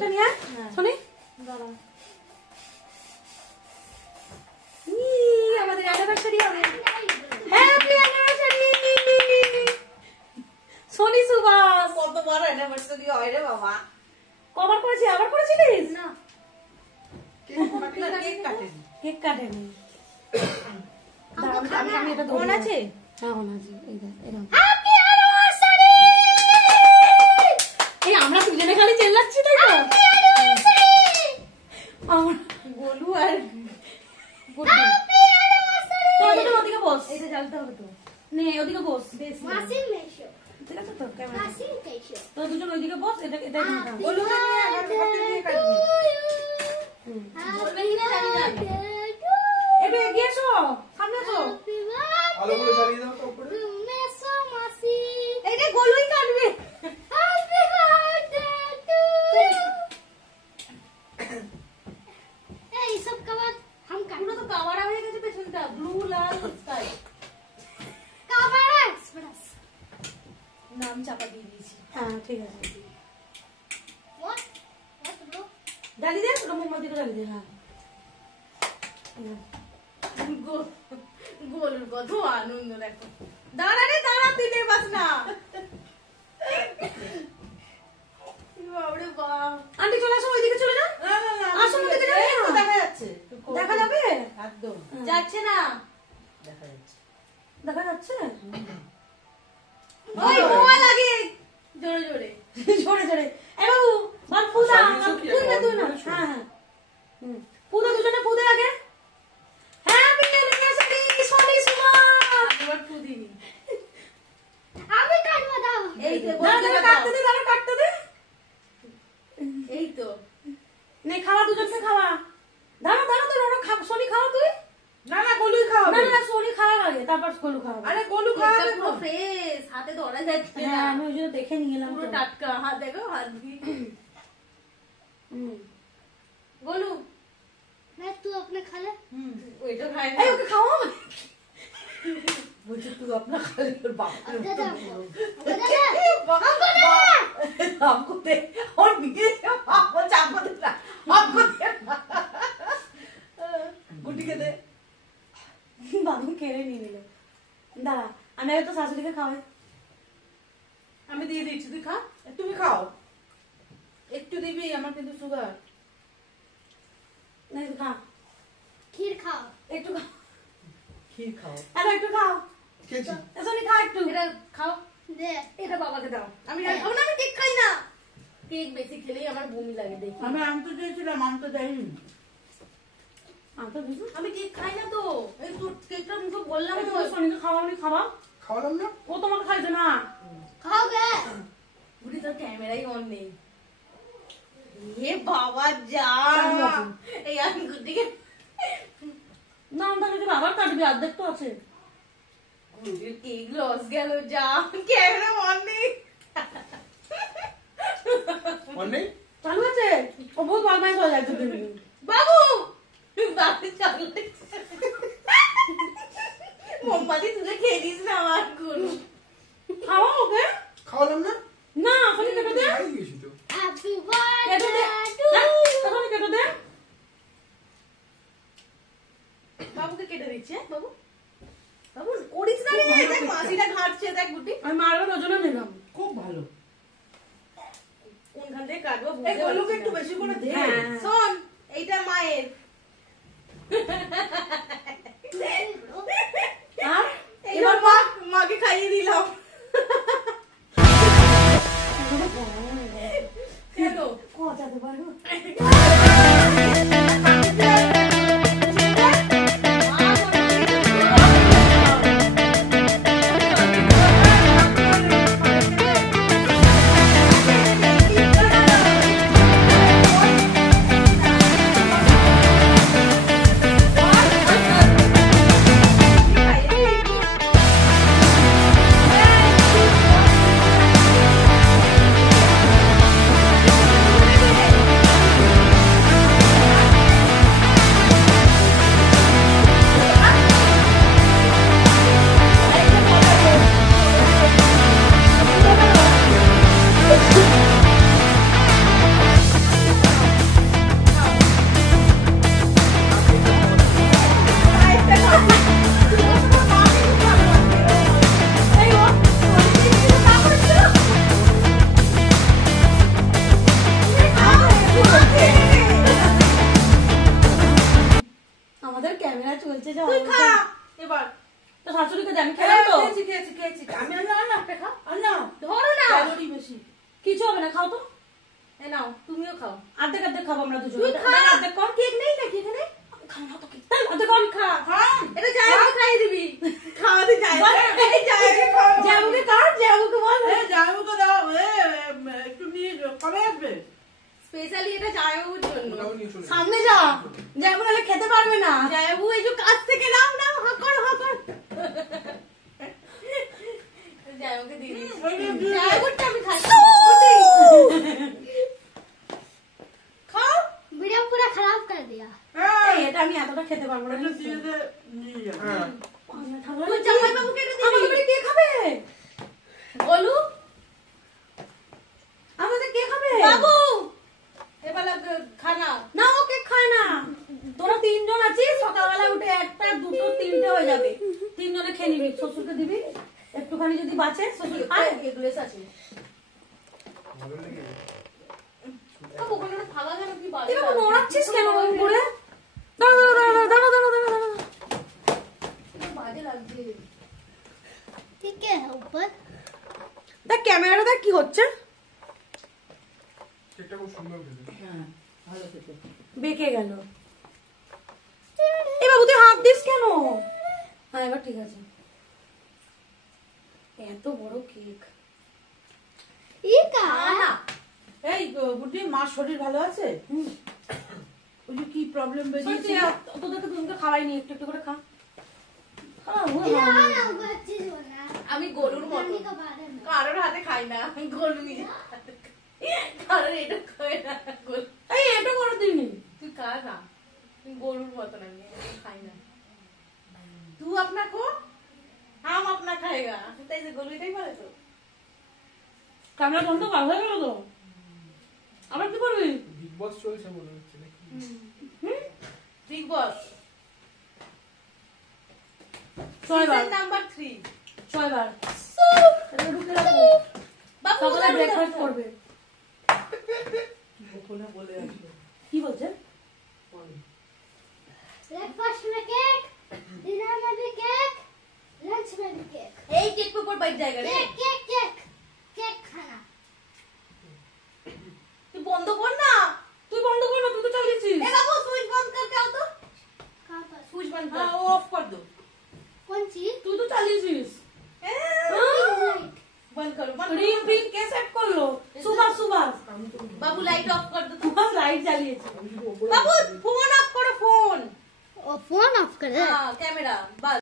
গিফটটা নিয়ে শুনি আমাদের অ্যানিভার্সারি হবে হ্যাপি অ্যানিভার্সারি সোনি সুভাষ কতবার অ্যানিভার্সারি হয় রে বাবা কবার করেছি আবার করেছিলিস না কেক কাটেনি আমি এটা মনে আছে হ্যাঁ মনে আছে এই দেখ এরকম হ্যাপি অ্যানিভার্সারি এই আমরা দুজনে খালি চেল্লাচ্ছি তাই তো আমার গোলু আর হ্যাপি অ্যানিভার্সারি তো ওদিকে বস এটা জ্বালতে হবে তো নে ওদিকে বস মাসির মেশো ঠিক আছে তো ক্যামেরা মাসির মেশো তো দুজন ওইদিকে বস এটা এটা গোলুকে নিয়ে হাতে দিয়ে কাটবি বলবে হিনে দাঁড়িয়ে এবে এগিয়ে এসো সামনে এসো আলো করে জ্বালিয়ে দাও তো উপরে মেশো মাসি এইটা গোলুই কাটবে হ্যাপি বার্থডে টু এই সব কাবাত हम পুরো তো কাওয়াড়া হয়ে গেছে পেছনটা ব্লু লাল স্কাই কাবাত এক্সপ্রেস নাম চাপা দিয়ে দিয়েছি হ্যাঁ ঠিক আছে what what bro ডালি দে ওটা মোমবাতিটা ডালি দে হ্যাঁ গোলুর কত আনন্দ দেখো দাঁড়া রে দাঁড়া তিনের বাস না বাবরে বাপ আন্টি চলে আসো ওইদিকে চলে যাও না না না আসো ওইদিকে যাবে এই তো না। দেখা যাচ্ছে দেখা যাবে একদম যাচ্ছে না দেখা যাচ্ছে দেখা যাচ্ছে ওই মোয়া লাগে জোরে জোরে জোরে জোরে এ বাবু বল ফুদা চালিয়েছো কি তুই না এখন? তুই না হ্যাঁ হ্যাঁ ফুদা দুজনে ফুদে আগে হ্যাপি অ্যানিভার্সারি সোনি সুভাষ এবার ফুদিনি আমি কাটবো দাও এই তো দাঁড়া কাটতে দে দাঁড়া কাটতে দে এই তো নে খাওয়া দুজনকে খাওয়া দাঁড়া দাঁড়া তুই ওরা খা সোনি খাওয়া তুই না না গোলুই না খাওয়াবে না সোনি খাওয়া আগে তারপর গোলু খাওয়া আরে গোলু খাওয়াবে পুরো ফ্রেশ হাতে ধরা যাচ্ছে না হ্যাঁ আমি ওই জন্য দেখে নিয়ে এলাম পুরো তো। টাটকা হাত দেখো হাত দিয়ে হুম। গোলু मैं तू अपने खा ले ওইটা খাই এই ওকে খাওয়া বলছি তুই আপনার খালি তোর বাপ अब दे दे हमको हमको दे और बिके आपको चाको दे ना आपको दे गुड्डी के दे বাবু কেড়ে নিয়ে নিল দাঁড়া আমি আগে তো শাশুড়িকে খাওয়াই আমি দিয়ে দিচ্ছি তুই খা তুমি খাও একটু দিবি আমার কিন্তু সুগার না একটু খা खीर खाओ একটু খা ক্ষীর খাও হ্যালো একটু খাও খেয়েছি সোনি খা একটু এটা খাও दे এটা বাবাকে দাও আমি আমি কেক খাই না কেক বেশি খেলেই আমার বমি লাগে দেখি আমি আনতে চেয়েছিলাম আনতে দেয়নি আনতে দিছো আমি কেক খাই না তো এই তোর কেকটা মুখে বললাম একটু তো সোনিকে খাওয়ানি খাওয়া খাওয়ালাম না ও তোমাকে খাইছে না खाओगे বুড়ি তোর ক্যামেরাই অন নেই এ বাবা যা এই আমি গুড্ডিকে না আমরা নাকি আবার কাটবি অর্ধেক তো আছে গুড্ডির কেক লস গেল যা ক্যামেরা অন নেই মনে নেই চালু আছে ও বহুত বদমাইশ হয়ে যাচ্ছে তুমি বাবু বাবু চালু মোমবাতি তুলে খেয়ে দিস না আমার গুলো খাওয়া ওকে খাওয়ালাম না না সোনি কেটে দে খাই দিয়েছি তো हैप्पी কেটে দে बर्थडे না, সোনি কেটে দে বাবুকে কেটে দিচ্ছি হ্যাঁ বাবু বাবু করিস না রে দেখ মাসিটা ঘাটছে দেখ গুড্ডি আমি মারবার ওজনে নিলাম খুব ভালো কোনখান থেকে কাটবো এই গোলুকে একটু বেশি করে দে হ্যাঁ শোন এইটা মায়ের আর এবার মাকে খাইয়ে দিলাম কেন কথা দে পারো Happy নাও তুমিও খাও। অর্ধেক অর্ধেক খাবো আমরা দুজন। তুই খা। অর্ধেক কর। কেক নেই নাকি এখানে? খাও না তো কেক। তাই অর্ধেক কর খা। এটা জায়গাকে খাইয়ে দিবি। খাওয়াতে জায়গা। এই জায়গাকে খাওয়া। জাবুকে কাট, জাবুকে বল। জামাইবাবুকে দাও একটু নিয়ে কবে আসবে? স্পেশালি এটা জায়গাবুর জন্য। ওটাও নিয়ে চলে যাও। সামনে যা। জাবু নাহলে খেতে পারবে না। জায়গাবু এই যে কাছ থেকে নাও নাও হাকর হাকর। জায়গাকে দিয়ে দিচ্ছি। জায়গাবুরটা আমি খাই। খাও। वीडियो पूरा खराब कर दिया। এই, এটা আমি এতটা খেতে পারবো না। এটা দিয়ে দে, নিয়ে যাবে। হ্যাঁ। তুই জামাইবাবুকে এটা দিবি। আমাদের বাড়ি কে খাবে? বলু আমাদের কে খাবে? বাবু এবার খানা না, ও কেক খায় না। তোরা তিনজন আছিস, সকালবেলা উঠে একটা দুটো তিনটে হয়ে যাবে। তিনজনে খেয়ে নিবি, শ্বশুরকে দিবি। একটুখানি যদি বাঁচে শ্বশুর খায়। এগুলোস আছে। ভালো লেগেছে। বাবু ওখানে একটা ফাঁকা কেন কি বাজে এরকম লাগছে? নড়াচ্ছিস কেন ওই করে? দাঁড়া দাঁড়া দাঁড়া দাঁড়া দাঁড়া দাঁড়া দাঁড়া। বাজে লাগছে। ठीक है ऊपर। দেখ ক্যামেরাটা কি হচ্ছে? কেকটা খুব সুন্দর খেতে। হ্যাঁ, ভালো খেতে। বেঁকে গেল। এ বাবু তুই হাত দিস কেন? হ্যাঁ এবার ঠিক আছে। এত বড় কেক। ये का না এই বুটি মার শরীর ভালো আছে? ওই যে কি প্রবলেম বেরিয়েছে? তোদেরকে দুজনকে খাওয়াইনি, একটু একটু করে খা। ये ना ऊपर चीज बना। আমি গরুর মতো नानी का बारे में। কারোর হাতে খাই না আমি গরু নিজে হাতে খাই। কারোর এটা খাই না গরু। এই এটা করে দিনি। তুই খা না তুই গরুর মতো না আমি খাই না तू अपना को हम अपना खाएगा তাই যে গরু এটাই বলে তো ক্যামেরা বন্ধ কর, হয়ে গেল তো। আবার কি করবি? বিগ বস চলছে মনে হচ্ছে নাকি? বিগ বস ছয়বার নাম্বার 3 ছয়বার এটা ঢুকে রাখো। বাবু সকালে ব্রেকফাস্ট করবে। ওখানে বলে আসবে। কি বলছে? ब्रेकफास्ट में केक, डिनर में भी केक, लंच में भी केक। এই কেক উপর বাইট জায়গা রে केक केक केक केक खाना। তুই বন্ধ কর না তুই বন্ধ কর না, তুই তো চালিয়েছিস। এ বাবু সুইচ বন্ধ করতে आओ तो कहाँ पर? সুইচ বন্ধ হ্যাঁ, কর ও অফ কর দো। कौन चीज? তুই তো চালিয়েছিস। लाइट। बंद करो बंद রিং करो ফিং কে সেট করলো? সুভাষ সুভাষ। बाबू लाइट ऑफ कर दो সুভাষ লাইট জ্বালিয়েছে। बाबू फोन ऑफ करो फोन और फोन ऑफ कर दे। हाँ कैमरा बस